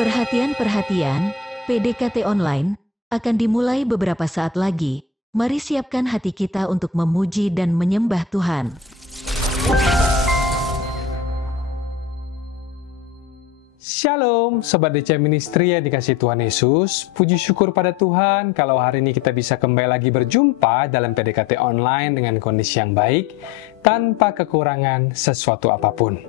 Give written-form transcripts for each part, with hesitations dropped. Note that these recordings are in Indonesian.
Perhatian, PDKT Online akan dimulai beberapa saat lagi. Mari siapkan hati kita untuk memuji dan menyembah Tuhan. Shalom, Sobat DC Ministry yang dikasih Tuhan Yesus. Puji syukur pada Tuhan kalau hari ini kita bisa kembali lagi berjumpa dalam PDKT Online dengan kondisi yang baik, tanpa kekurangan sesuatu apapun.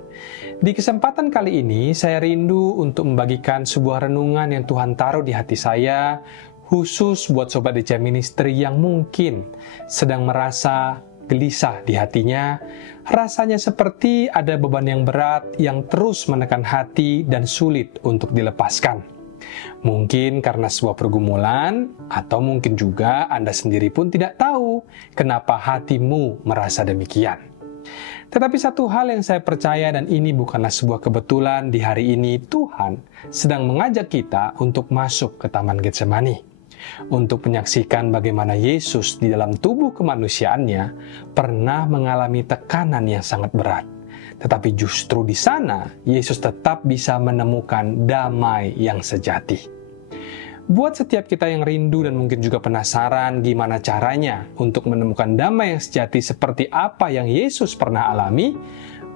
Di kesempatan kali ini, saya rindu untuk membagikan sebuah renungan yang Tuhan taruh di hati saya, khusus buat Sobat DC Ministry yang mungkin sedang merasa gelisah di hatinya, rasanya seperti ada beban yang berat yang terus menekan hati dan sulit untuk dilepaskan. Mungkin karena sebuah pergumulan, atau mungkin juga Anda sendiri pun tidak tahu kenapa hatimu merasa demikian. Tetapi satu hal yang saya percaya, dan ini bukanlah sebuah kebetulan, di hari ini Tuhan sedang mengajak kita untuk masuk ke Taman Getsemani, untuk menyaksikan bagaimana Yesus di dalam tubuh kemanusiaannya pernah mengalami tekanan yang sangat berat. Tetapi justru di sana, Yesus tetap bisa menemukan damai yang sejati. Buat setiap kita yang rindu dan mungkin juga penasaran gimana caranya untuk menemukan damai yang sejati seperti apa yang Yesus pernah alami,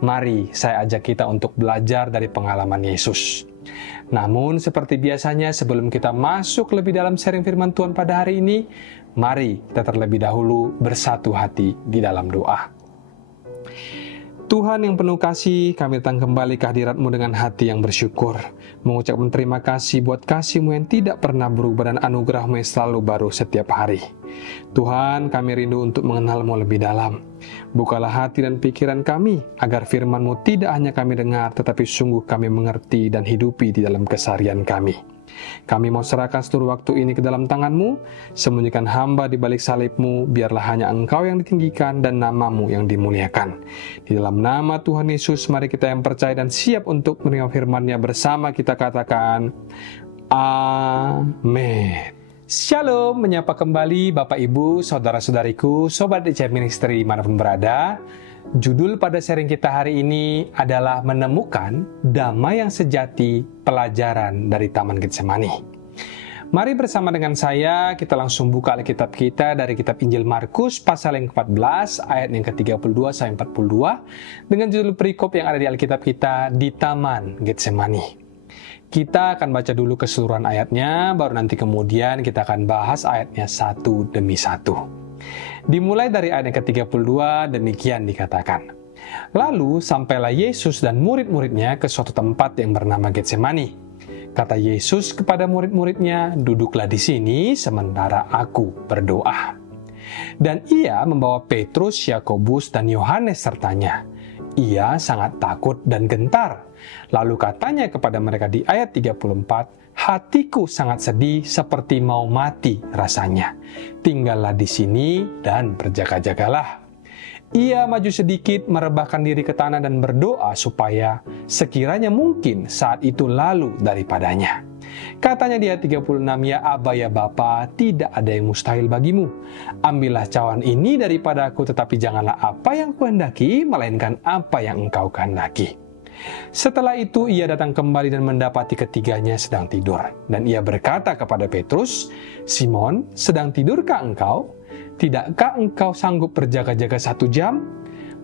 mari saya ajak kita untuk belajar dari pengalaman Yesus. Namun seperti biasanya sebelum kita masuk lebih dalam sharing firman Tuhan pada hari ini, mari kita terlebih dahulu bersatu hati di dalam doa. Tuhan yang penuh kasih, kami datang kembali ke hadirat-Mu dengan hati yang bersyukur, mengucapkan terima kasih buat kasih-Mu yang tidak pernah berubah dan anugerah-Mu yang selalu baru setiap hari. Tuhan, kami rindu untuk mengenal-Mu lebih dalam. Bukalah hati dan pikiran kami, agar firman-Mu tidak hanya kami dengar, tetapi sungguh kami mengerti dan hidupi di dalam keseharian kami. Kami mau serahkan seluruh waktu ini ke dalam tangan-Mu, sembunyikan hamba di balik salib-Mu, biarlah hanya Engkau yang ditinggikan dan nama-Mu yang dimuliakan. Di dalam nama Tuhan Yesus, mari kita yang percaya dan siap untuk menerima firman-Nya bersama kita katakan, Amin. Shalom, menyapa kembali Bapak Ibu, Saudara-saudariku, Sobat DC Ministry dimanapun berada. Judul pada sharing kita hari ini adalah menemukan damai yang sejati, pelajaran dari Taman Getsemani. Mari bersama dengan saya, kita langsung buka Alkitab kita dari kitab Injil Markus pasal yang ke-14, ayat yang ke-32 sampai 42, dengan judul perikop yang ada di Alkitab kita, di Taman Getsemani. Kita akan baca dulu keseluruhan ayatnya, baru nanti kemudian kita akan bahas ayatnya satu demi satu. Dimulai dari ayat yang ke-32, demikian dikatakan. Lalu sampailah Yesus dan murid-muridnya ke suatu tempat yang bernama Getsemani. Kata Yesus kepada murid-muridnya, duduklah di sini sementara aku berdoa. Dan ia membawa Petrus, Yakobus, dan Yohanes sertanya. Ia sangat takut dan gentar. Lalu katanya kepada mereka di ayat 34, hatiku sangat sedih seperti mau mati rasanya. Tinggallah di sini dan berjaga-jagalah. Ia maju sedikit, merebahkan diri ke tanah dan berdoa supaya sekiranya mungkin saat itu lalu daripadanya. Katanya di ayat 36, ya Aba ya Bapa, tidak ada yang mustahil bagimu. Ambillah cawan ini daripada aku, tetapi janganlah apa yang kuhendaki, melainkan apa yang engkau kehendaki. Setelah itu ia datang kembali dan mendapati ketiganya sedang tidur. Dan ia berkata kepada Petrus, Simon, sedang tidurkah engkau? Tidakkah engkau sanggup berjaga-jaga 1 jam?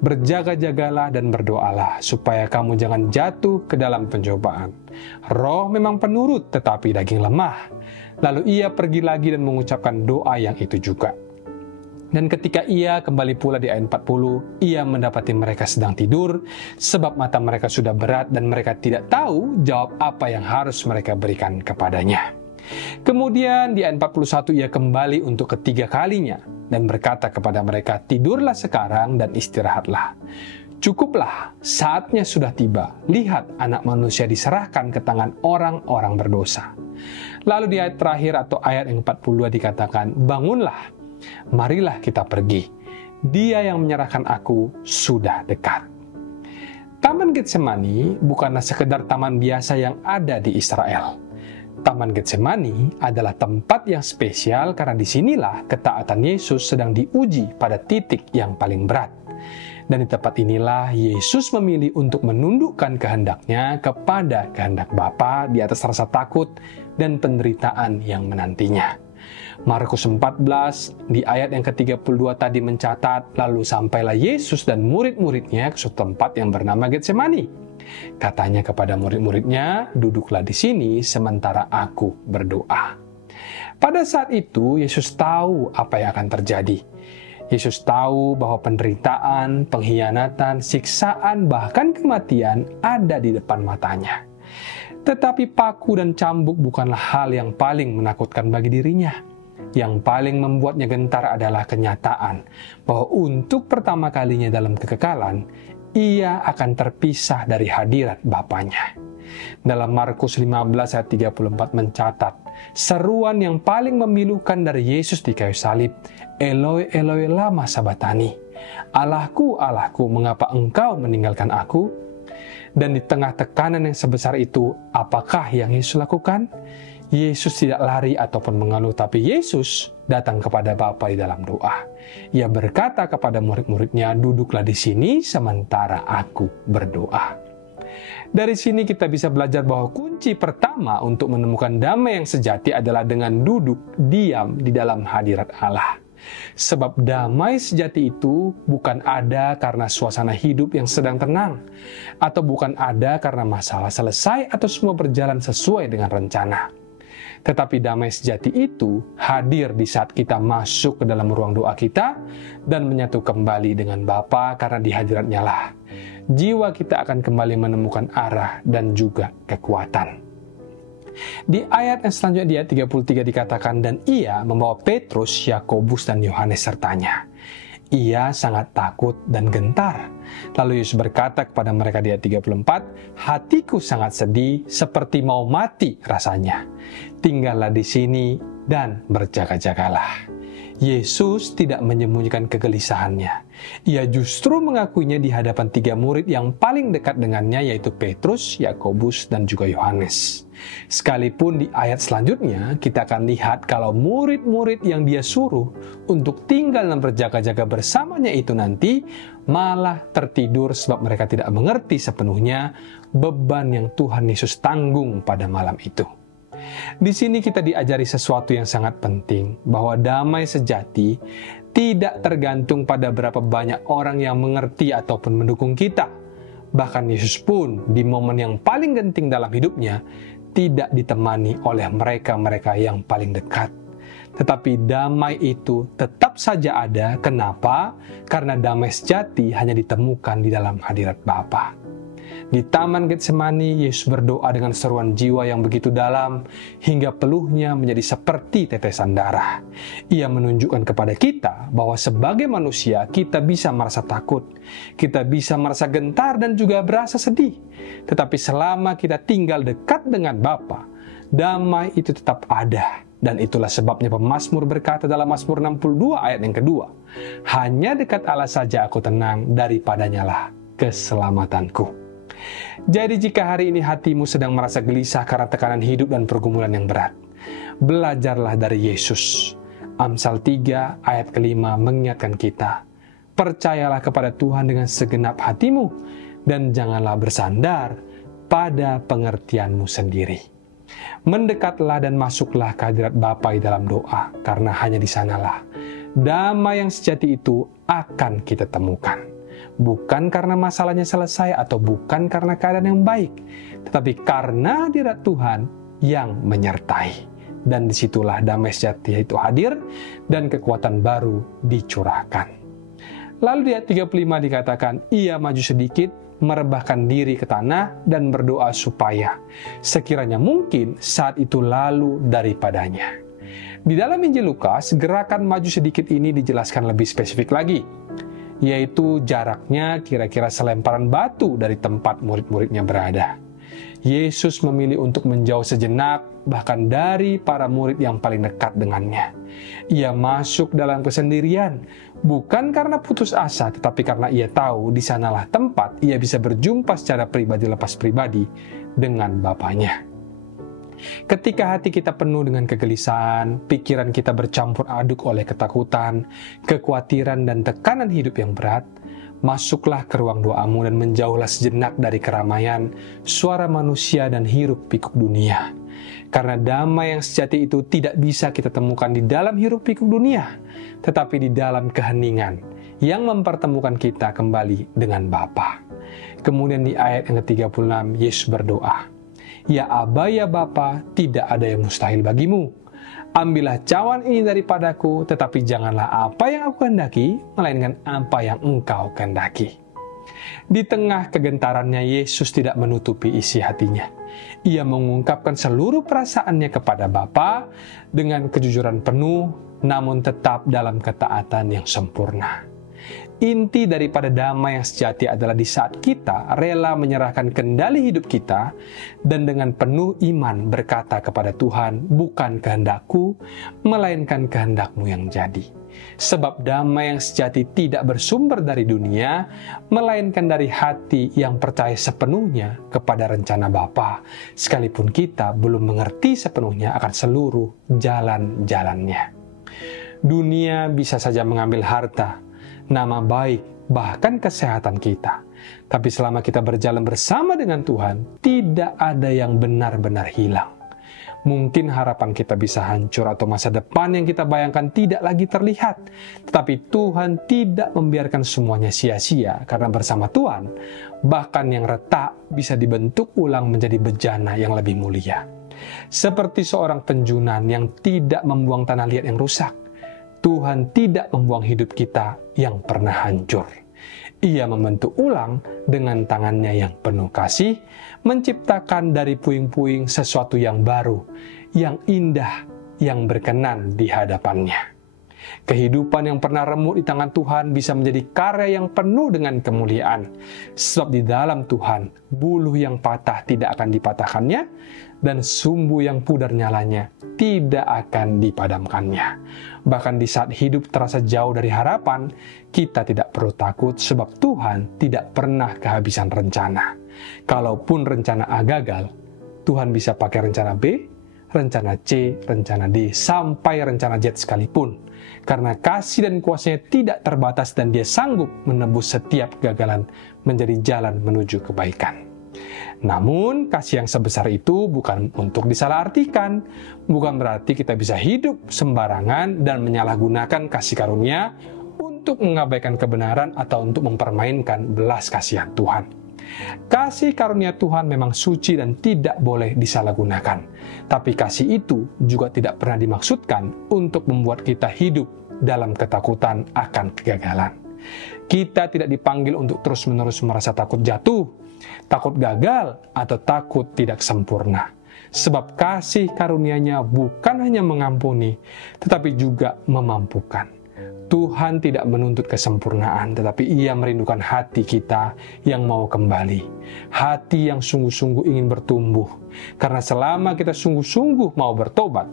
Berjaga-jagalah dan berdoalah, supaya kamu jangan jatuh ke dalam pencobaan. Roh memang penurut, tetapi daging lemah. Lalu ia pergi lagi dan mengucapkan doa yang itu juga. Dan ketika ia kembali pula di ayat 40, ia mendapati mereka sedang tidur, sebab mata mereka sudah berat dan mereka tidak tahu jawab apa yang harus mereka berikan kepadanya. Kemudian di ayat 41 ia kembali untuk ketiga kalinya, dan berkata kepada mereka, tidurlah sekarang dan istirahatlah. Cukuplah, saatnya sudah tiba. Lihat, anak manusia diserahkan ke tangan orang-orang berdosa. Lalu di ayat terakhir atau ayat yang 42 dikatakan, bangunlah, marilah kita pergi. Dia yang menyerahkan aku sudah dekat. Taman Getsemani bukanlah sekedar taman biasa yang ada di Israel. Taman Getsemani adalah tempat yang spesial karena disinilah ketaatan Yesus sedang diuji pada titik yang paling berat. Dan di tempat inilah Yesus memilih untuk menundukkan kehendaknya kepada kehendak Bapa di atas rasa takut dan penderitaan yang menantinya. Markus 14 di ayat yang ke-32 tadi mencatat, lalu sampailah Yesus dan murid-muridnya ke suatu tempat yang bernama Getsemani. Katanya kepada murid-muridnya, duduklah di sini sementara aku berdoa. Pada saat itu Yesus tahu apa yang akan terjadi. Yesus tahu bahwa penderitaan, pengkhianatan, siksaan, bahkan kematian ada di depan matanya. Tetapi paku dan cambuk bukanlah hal yang paling menakutkan bagi dirinya. Yang paling membuatnya gentar adalah kenyataan bahwa untuk pertama kalinya dalam kekekalan, ia akan terpisah dari hadirat Bapanya. Dalam Markus 15 ayat 34 mencatat, seruan yang paling memilukan dari Yesus di kayu salib, Eloi, Eloi, lama sabatani. Allahku, Allahku, mengapa engkau meninggalkan aku? Dan di tengah tekanan yang sebesar itu, apakah yang Yesus lakukan? Yesus tidak lari ataupun mengeluh, tapi Yesus datang kepada Bapa di dalam doa. Ia berkata kepada murid-muridnya, duduklah di sini sementara aku berdoa. Dari sini kita bisa belajar bahwa kunci pertama untuk menemukan damai yang sejati adalah dengan duduk diam di dalam hadirat Allah. Sebab damai sejati itu bukan ada karena suasana hidup yang sedang tenang, atau bukan ada karena masalah selesai atau semua berjalan sesuai dengan rencana. Tetapi damai sejati itu hadir di saat kita masuk ke dalam ruang doa kita dan menyatu kembali dengan Bapa, karena di hadiratnya lah jiwa kita akan kembali menemukan arah dan juga kekuatan. Di ayat yang selanjutnya di ayat 33 dikatakan, dan ia membawa Petrus, Yakobus, dan Yohanes sertanya. Ia sangat takut dan gentar. Lalu Yesus berkata kepada mereka di ayat 34, hatiku sangat sedih seperti mau mati rasanya. Tinggallah di sini dan berjaga-jagalah. Yesus tidak menyembunyikan kegelisahannya. Ia justru mengakuinya di hadapan 3 murid yang paling dekat dengannya, yaitu Petrus, Yakobus, dan juga Yohanes. Sekalipun di ayat selanjutnya kita akan lihat kalau murid-murid yang dia suruh untuk tinggal dan berjaga-jaga bersamanya itu nanti malah tertidur sebab mereka tidak mengerti sepenuhnya beban yang Tuhan Yesus tanggung pada malam itu. Di sini kita diajari sesuatu yang sangat penting, bahwa damai sejati tidak tergantung pada berapa banyak orang yang mengerti ataupun mendukung kita. Bahkan Yesus pun di momen yang paling genting dalam hidupnya tidak ditemani oleh mereka-mereka yang paling dekat. Tetapi damai itu tetap saja ada. Kenapa? Karena damai sejati hanya ditemukan di dalam hadirat Bapa. Di Taman Getsemani, Yesus berdoa dengan seruan jiwa yang begitu dalam, hingga peluhnya menjadi seperti tetesan darah. Ia menunjukkan kepada kita bahwa sebagai manusia, kita bisa merasa takut, kita bisa merasa gentar dan juga berasa sedih. Tetapi selama kita tinggal dekat dengan Bapa, damai itu tetap ada. Dan itulah sebabnya pemazmur berkata dalam Mazmur 62 ayat yang kedua, hanya dekat Allah saja aku tenang, daripadanya lah keselamatanku. Jadi jika hari ini hatimu sedang merasa gelisah karena tekanan hidup dan pergumulan yang berat, belajarlah dari Yesus. Amsal 3 ayat ke-5 mengingatkan kita, percayalah kepada Tuhan dengan segenap hatimu, dan janganlah bersandar pada pengertianmu sendiri. Mendekatlah dan masuklah ke hadirat Bapa di dalam doa, karena hanya di sanalah damai yang sejati itu akan kita temukan. Bukan karena masalahnya selesai atau bukan karena keadaan yang baik, tetapi karena hadirat Tuhan yang menyertai. Dan disitulah damai sejati itu hadir dan kekuatan baru dicurahkan. Lalu di ayat 35 dikatakan, ia maju sedikit, merebahkan diri ke tanah dan berdoa supaya sekiranya mungkin saat itu lalu daripadanya. Di dalam Injil Lukas, gerakan maju sedikit ini dijelaskan lebih spesifik lagi, yaitu jaraknya kira-kira selemparan batu dari tempat murid-muridnya berada. Yesus memilih untuk menjauh sejenak, bahkan dari para murid yang paling dekat dengannya. Ia masuk dalam kesendirian, bukan karena putus asa, tetapi karena ia tahu di sanalah tempat ia bisa berjumpa secara pribadi lepas pribadi dengan Bapanya. Ketika hati kita penuh dengan kegelisahan, pikiran kita bercampur aduk oleh ketakutan, kekhawatiran, dan tekanan hidup yang berat, Masuklah ke ruang doamu dan menjauhlah sejenak dari keramaian, suara manusia dan hiruk pikuk dunia. Karena damai yang sejati itu tidak bisa kita temukan di dalam hiruk pikuk dunia, tetapi di dalam keheningan yang mempertemukan kita kembali dengan Bapa. Kemudian di ayat yang ke-36, Yesus berdoa, "Ya Aba, ya Bapa, tidak ada yang mustahil bagimu. Ambillah cawan ini daripadaku, tetapi janganlah apa yang aku kehendaki, melainkan apa yang Engkau kehendaki." Di tengah kegentarannya, Yesus tidak menutupi isi hatinya. Ia mengungkapkan seluruh perasaannya kepada Bapa dengan kejujuran penuh, namun tetap dalam ketaatan yang sempurna. Inti daripada damai yang sejati adalah di saat kita rela menyerahkan kendali hidup kita dan dengan penuh iman berkata kepada Tuhan, "Bukan kehendakku, melainkan kehendakmu yang jadi." Sebab damai yang sejati tidak bersumber dari dunia, melainkan dari hati yang percaya sepenuhnya kepada rencana Bapa, sekalipun kita belum mengerti sepenuhnya akan seluruh jalan-jalannya. Dunia bisa saja mengambil harta, nama baik, bahkan kesehatan kita. Tapi selama kita berjalan bersama dengan Tuhan, tidak ada yang benar-benar hilang. Mungkin harapan kita bisa hancur atau masa depan yang kita bayangkan tidak lagi terlihat. Tetapi Tuhan tidak membiarkan semuanya sia-sia, karena bersama Tuhan, bahkan yang retak bisa dibentuk ulang menjadi bejana yang lebih mulia. Seperti seorang penjunan yang tidak membuang tanah liat yang rusak, Tuhan tidak membuang hidup kita yang pernah hancur. Ia membentuk ulang dengan tangannya yang penuh kasih, menciptakan dari puing-puing sesuatu yang baru, yang indah, yang berkenan di hadapannya. Kehidupan yang pernah remuk di tangan Tuhan bisa menjadi karya yang penuh dengan kemuliaan. Sebab di dalam Tuhan, buluh yang patah tidak akan dipatahkannya, dan sumbu yang pudar nyalanya tidak akan dipadamkannya. Bahkan di saat hidup terasa jauh dari harapan, kita tidak perlu takut sebab Tuhan tidak pernah kehabisan rencana. Kalaupun rencana A gagal, Tuhan bisa pakai rencana B, rencana C, rencana D, sampai rencana Z sekalipun. Karena kasih dan kuasanya tidak terbatas dan Dia sanggup menebus setiap kegagalan menjadi jalan menuju kebaikan. Namun, kasih yang sebesar itu bukan untuk disalahartikan. Bukan berarti kita bisa hidup sembarangan dan menyalahgunakan kasih karunia untuk mengabaikan kebenaran atau untuk mempermainkan belas kasihan Tuhan. Kasih karunia Tuhan memang suci dan tidak boleh disalahgunakan. Tapi kasih itu juga tidak pernah dimaksudkan untuk membuat kita hidup dalam ketakutan akan kegagalan. Kita tidak dipanggil untuk terus-menerus merasa takut jatuh, takut gagal, atau takut tidak sempurna. Sebab kasih karunia-Nya bukan hanya mengampuni, tetapi juga memampukan. Tuhan tidak menuntut kesempurnaan, tetapi Ia merindukan hati kita yang mau kembali. Hati yang sungguh-sungguh ingin bertumbuh. Karena selama kita sungguh-sungguh mau bertobat,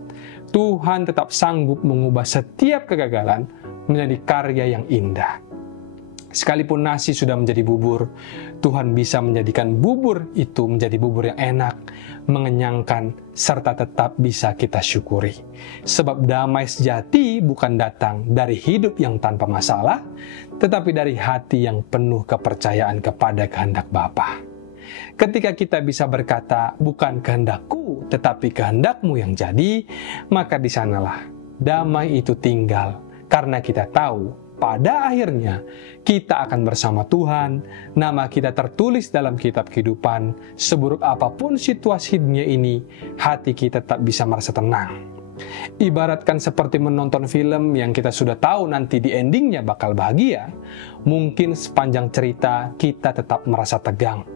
Tuhan tetap sanggup mengubah setiap kegagalan menjadi karya yang indah. Sekalipun nasi sudah menjadi bubur, Tuhan bisa menjadikan bubur itu menjadi bubur yang enak, mengenyangkan, serta tetap bisa kita syukuri. Sebab damai sejati bukan datang dari hidup yang tanpa masalah, tetapi dari hati yang penuh kepercayaan kepada kehendak Bapa. Ketika kita bisa berkata, "Bukan kehendakku, tetapi kehendak-Mu yang jadi," maka di sanalah damai itu tinggal, karena kita tahu pada akhirnya kita akan bersama Tuhan, nama kita tertulis dalam kitab kehidupan. Seburuk apapun situasi dunia ini, hati kita tetap bisa merasa tenang. Ibaratkan seperti menonton film yang kita sudah tahu nanti di endingnya bakal bahagia. Mungkin sepanjang cerita kita tetap merasa tegang,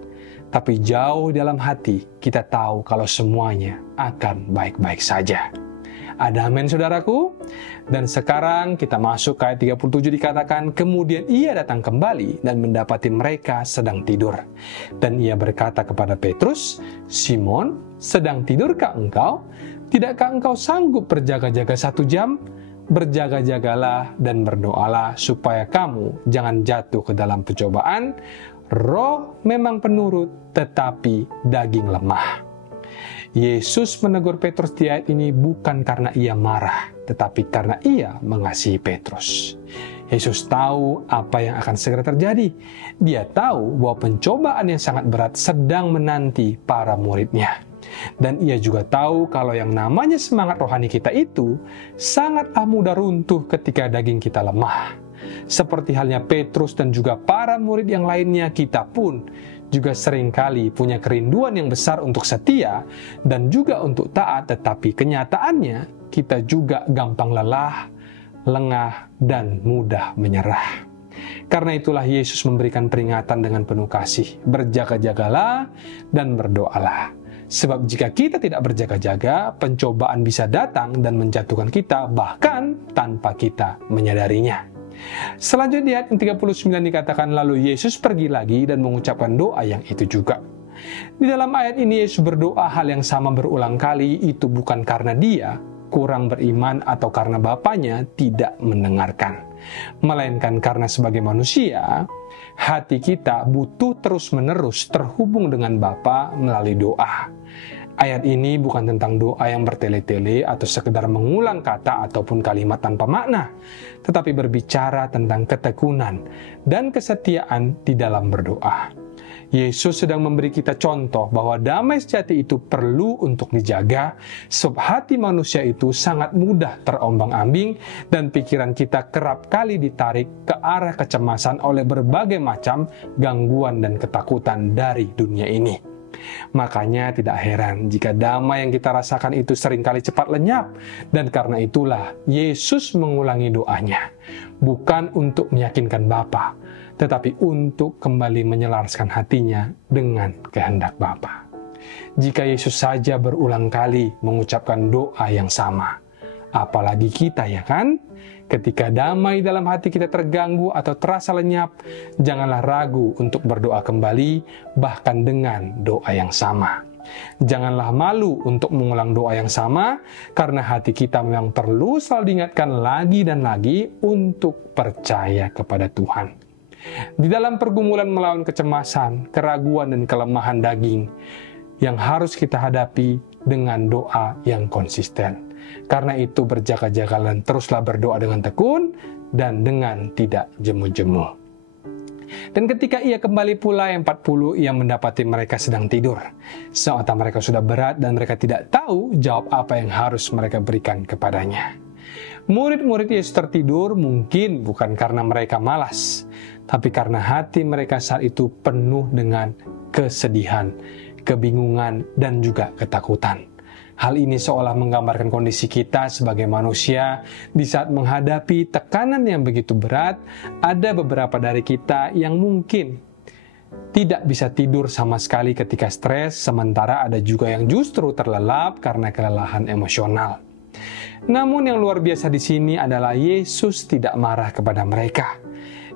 tapi jauh dalam hati kita tahu kalau semuanya akan baik-baik saja. Ada amin, saudaraku? Dan sekarang kita masuk ke ayat 37, dikatakan, "Kemudian ia datang kembali dan mendapati mereka sedang tidur. Dan ia berkata kepada Petrus, 'Simon, sedang tidurkah engkau? Tidakkah engkau sanggup berjaga-jaga 1 jam? Berjaga-jagalah dan berdoalah supaya kamu jangan jatuh ke dalam pencobaan. Roh memang penurut, tetapi daging lemah.'" Yesus menegur Petrus di ayat ini bukan karena ia marah, tetapi karena ia mengasihi Petrus. Yesus tahu apa yang akan segera terjadi. Dia tahu bahwa pencobaan yang sangat berat sedang menanti para muridnya. Dan ia juga tahu kalau yang namanya semangat rohani kita itu sangat mudah runtuh ketika daging kita lemah. Seperti halnya Petrus dan juga para murid yang lainnya, kita pun juga seringkali punya kerinduan yang besar untuk setia dan juga untuk taat, tetapi kenyataannya kita juga gampang lelah, lengah, dan mudah menyerah. Karena itulah Yesus memberikan peringatan dengan penuh kasih, berjaga-jagalah dan berdoalah. Sebab jika kita tidak berjaga-jaga, pencobaan bisa datang dan menjatuhkan kita bahkan tanpa kita menyadarinya. Selanjutnya ayat 39 dikatakan, lalu Yesus pergi lagi dan mengucapkan doa yang itu juga. Di dalam ayat ini Yesus berdoa hal yang sama berulang kali, itu bukan karena dia kurang beriman atau karena Bapaknya tidak mendengarkan, melainkan karena sebagai manusia, hati kita butuh terus-menerus terhubung dengan Bapa melalui doa. Ayat ini bukan tentang doa yang bertele-tele atau sekedar mengulang kata ataupun kalimat tanpa makna, tetapi berbicara tentang ketekunan dan kesetiaan di dalam berdoa. Yesus sedang memberi kita contoh bahwa damai sejati itu perlu untuk dijaga, sebab hati manusia itu sangat mudah terombang-ambing dan pikiran kita kerap kali ditarik ke arah kecemasan oleh berbagai macam gangguan dan ketakutan dari dunia ini. Makanya tidak heran jika damai yang kita rasakan itu seringkali cepat lenyap, dan karena itulah Yesus mengulangi doanya, bukan untuk meyakinkan Bapa, tetapi untuk kembali menyelaraskan hatinya dengan kehendak Bapa. Jika Yesus saja berulang kali mengucapkan doa yang sama, apalagi kita, ya kan? Ketika damai dalam hati kita terganggu atau terasa lenyap, janganlah ragu untuk berdoa kembali, bahkan dengan doa yang sama. Janganlah malu untuk mengulang doa yang sama, karena hati kita memang perlu selalu diingatkan lagi dan lagi untuk percaya kepada Tuhan. Di dalam pergumulan melawan kecemasan, keraguan, dan kelemahan daging, yang harus kita hadapi dengan doa yang konsisten. Karena itu berjaga-jaga dan teruslah berdoa dengan tekun dan dengan tidak jemu-jemu. Dan ketika ia kembali pula yang 40, ia mendapati mereka sedang tidur. Seolah mereka sudah berat dan mereka tidak tahu jawab apa yang harus mereka berikan kepadanya. Murid-murid Yesus tertidur mungkin bukan karena mereka malas, tapi karena hati mereka saat itu penuh dengan kesedihan, kebingungan, dan juga ketakutan. Hal ini seolah menggambarkan kondisi kita sebagai manusia di saat menghadapi tekanan yang begitu berat. Ada beberapa dari kita yang mungkin tidak bisa tidur sama sekali ketika stres, sementara ada juga yang justru terlelap karena kelelahan emosional. Namun yang luar biasa di sini adalah Yesus tidak marah kepada mereka.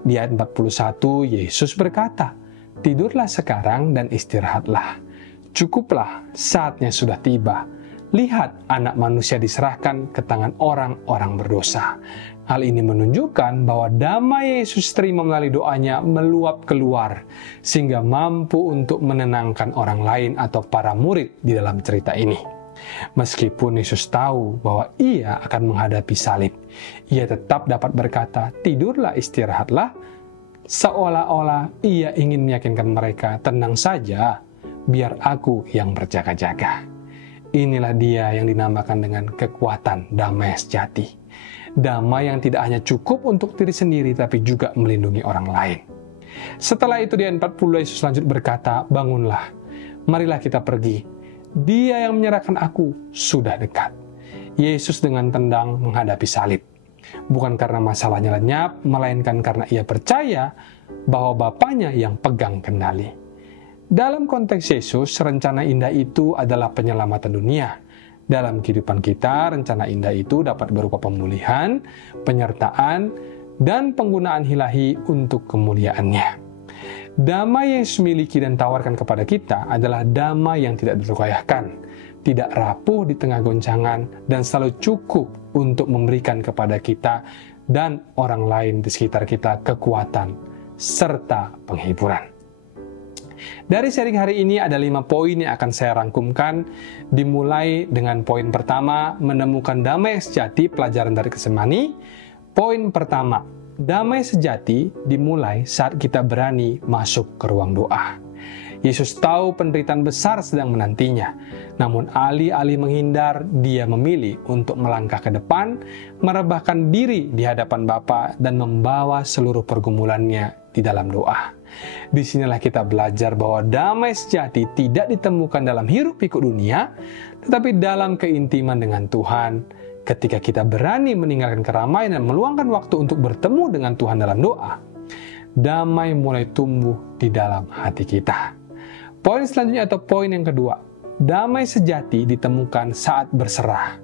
Di ayat 41, Yesus berkata, "Tidurlah sekarang dan istirahatlah. Cukuplah, saatnya sudah tiba. Lihat, anak manusia diserahkan ke tangan orang-orang berdosa." Hal ini menunjukkan bahwa damai Yesus terima melalui doanya meluap keluar, sehingga mampu untuk menenangkan orang lain atau para murid di dalam cerita ini. Meskipun Yesus tahu bahwa ia akan menghadapi salib, ia tetap dapat berkata, "Tidurlah, istirahatlah," seolah-olah ia ingin meyakinkan mereka, "Tenang saja, biar aku yang berjaga-jaga." Inilah dia yang dinamakan dengan kekuatan damai sejati. Damai yang tidak hanya cukup untuk diri sendiri, tapi juga melindungi orang lain. Setelah itu di ayat 40 Yesus lanjut berkata, "Bangunlah, marilah kita pergi. Dia yang menyerahkan aku sudah dekat." Yesus dengan tendang menghadapi salib. Bukan karena masalahnya lenyap, melainkan karena ia percaya bahwa Bapaknya yang pegang kendali. Dalam konteks Yesus, rencana indah itu adalah penyelamatan dunia. Dalam kehidupan kita, rencana indah itu dapat berupa pemulihan, penyertaan, dan penggunaan ilahi untuk kemuliaannya. Damai yang Yesus miliki dan tawarkan kepada kita adalah damai yang tidak tergoyahkan, tidak rapuh di tengah goncangan, dan selalu cukup untuk memberikan kepada kita dan orang lain di sekitar kita kekuatan serta penghiburan. Dari sharing hari ini ada 5 poin yang akan saya rangkumkan, dimulai dengan poin pertama, menemukan damai sejati, pelajaran dari Getsemani. Poin pertama, Damai sejati dimulai saat kita berani masuk ke ruang doa. Yesus tahu penderitaan besar sedang menantinya, namun alih-alih menghindar, dia memilih untuk melangkah ke depan, merebahkan diri di hadapan Bapa dan membawa seluruh pergumulannya di dalam doa. Disinilah kita belajar bahwa damai sejati tidak ditemukan dalam hiruk pikuk dunia, tetapi dalam keintiman dengan Tuhan. Ketika kita berani meninggalkan keramaian dan meluangkan waktu untuk bertemu dengan Tuhan dalam doa, damai mulai tumbuh di dalam hati kita. Poin selanjutnya atau poin yang kedua, damai sejati ditemukan saat berserah,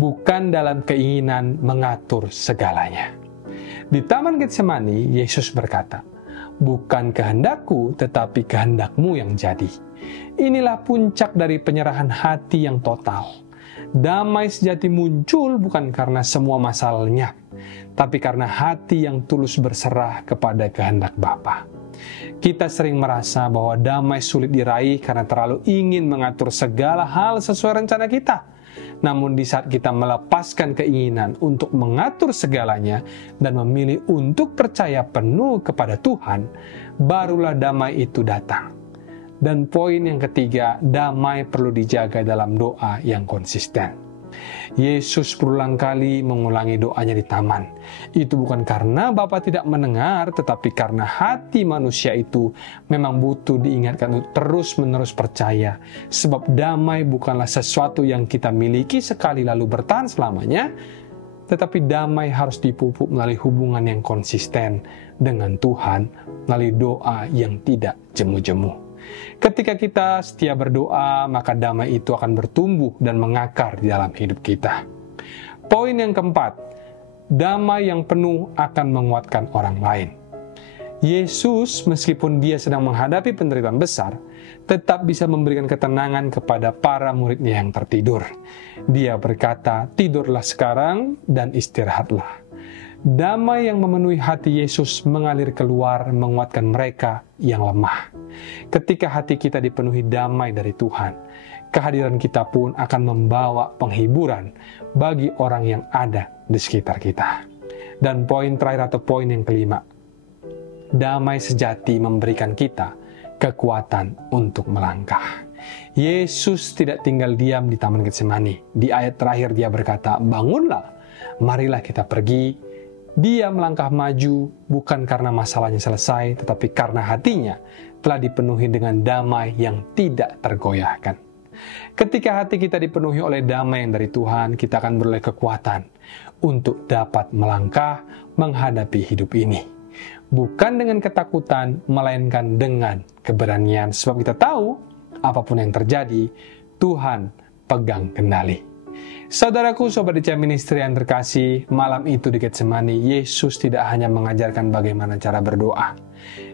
bukan dalam keinginan mengatur segalanya. Di Taman Getsemani, Yesus berkata, "Bukan kehendakku, tetapi kehendakmu yang jadi." Inilah puncak dari penyerahan hati yang total. Damai sejati muncul bukan karena semua masalah lenyap, tapi karena hati yang tulus berserah kepada kehendak Bapa. Kita sering merasa bahwa damai sulit diraih karena terlalu ingin mengatur segala hal sesuai rencana kita. Namun di saat kita melepaskan keinginan untuk mengatur segalanya dan memilih untuk percaya penuh kepada Tuhan, barulah damai itu datang. Dan poin yang ketiga, damai perlu dijaga dalam doa yang konsisten. Yesus berulang kali mengulangi doanya di taman. Itu bukan karena Bapa tidak mendengar, tetapi karena hati manusia itu memang butuh diingatkan untuk terus-menerus percaya. Sebab damai bukanlah sesuatu yang kita miliki sekali lalu bertahan selamanya, tetapi damai harus dipupuk melalui hubungan yang konsisten dengan Tuhan, melalui doa yang tidak jemu-jemu. Ketika kita setia berdoa, maka damai itu akan bertumbuh dan mengakar di dalam hidup kita. Poin yang keempat, damai yang penuh akan menguatkan orang lain. Yesus, meskipun dia sedang menghadapi penderitaan besar, tetap bisa memberikan ketenangan kepada para muridnya yang tertidur. Dia berkata, "Tidurlah sekarang dan istirahatlah." Damai yang memenuhi hati Yesus mengalir keluar menguatkan mereka yang lemah. Ketika hati kita dipenuhi damai dari Tuhan, kehadiran kita pun akan membawa penghiburan bagi orang yang ada di sekitar kita. Dan poin terakhir atau poin yang kelima, damai sejati memberikan kita kekuatan untuk melangkah. Yesus tidak tinggal diam di Taman Getsemani. Di ayat terakhir dia berkata, "Bangunlah, marilah kita pergi." Dia melangkah maju bukan karena masalahnya selesai, tetapi karena hatinya telah dipenuhi dengan damai yang tidak tergoyahkan. Ketika hati kita dipenuhi oleh damai yang dari Tuhan, kita akan beroleh kekuatan untuk dapat melangkah menghadapi hidup ini. Bukan dengan ketakutan, melainkan dengan keberanian. Sebab kita tahu, apapun yang terjadi, Tuhan pegang kendali. Saudaraku, Sobat DC Ministry yang terkasih, malam itu di Getsemani, Yesus tidak hanya mengajarkan bagaimana cara berdoa.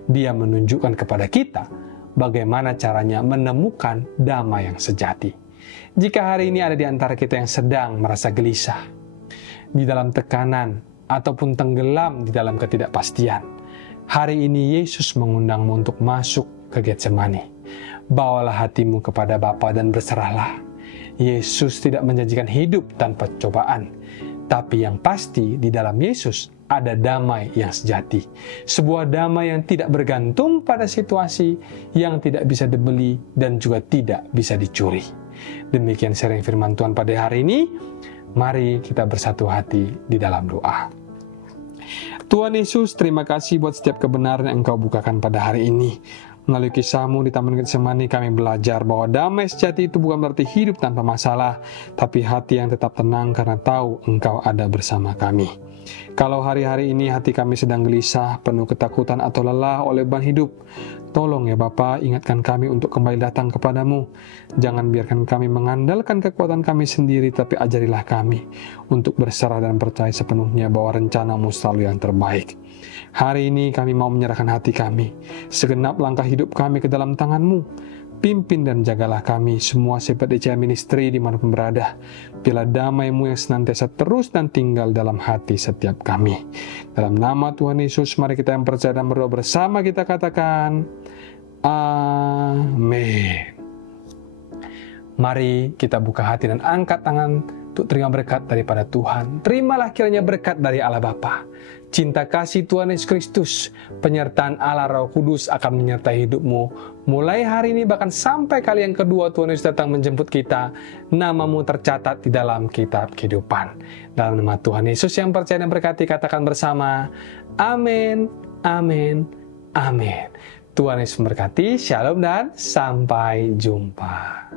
Dia menunjukkan kepada kita bagaimana caranya menemukan damai yang sejati. Jika hari ini ada di antara kita yang sedang merasa gelisah, di dalam tekanan, ataupun tenggelam di dalam ketidakpastian, hari ini Yesus mengundangmu untuk masuk ke Getsemani. Bawalah hatimu kepada Bapa dan berserahlah. Yesus tidak menjanjikan hidup tanpa cobaan, tapi yang pasti di dalam Yesus ada damai yang sejati. Sebuah damai yang tidak bergantung pada situasi, yang tidak bisa dibeli dan juga tidak bisa dicuri. Demikian sharing firman Tuhan pada hari ini. Mari kita bersatu hati di dalam doa. Tuhan Yesus, terima kasih buat setiap kebenaran yang Engkau bukakan pada hari ini. Melalui kisah-Mu di Taman Getsemani, kami belajar bahwa damai sejati itu bukan berarti hidup tanpa masalah, tapi hati yang tetap tenang karena tahu Engkau ada bersama kami. Kalau hari-hari ini hati kami sedang gelisah, penuh ketakutan atau lelah oleh beban hidup, tolong ya Bapa, ingatkan kami untuk kembali datang kepadamu. Jangan biarkan kami mengandalkan kekuatan kami sendiri, tapi ajarilah kami untuk berserah dan percaya sepenuhnya bahwa rencana-Mu selalu yang terbaik. Hari ini kami mau menyerahkan hati kami, segenap langkah hidup kami ke dalam tangan-Mu. Pimpin dan jagalah kami semua Sobat DC Ministry dimanapun berada. Biarlah damai-Mu yang senantiasa terus dan tinggal dalam hati setiap kami. Dalam nama Tuhan Yesus, mari kita yang percaya dan berdoa bersama kita katakan, Amin. Mari kita buka hati dan angkat tangan untuk terima berkat daripada Tuhan. Terimalah kiranya berkat dari Allah Bapa, cinta kasih Tuhan Yesus Kristus, penyertaan Allah Roh Kudus akan menyertai hidupmu. Mulai hari ini bahkan sampai kali yang kedua Tuhan Yesus datang menjemput kita, namamu tercatat di dalam kitab kehidupan. Dalam nama Tuhan Yesus yang percaya dan berkati, katakan bersama, amin, amin, amin. Tuhan Yesus memberkati, shalom dan sampai jumpa.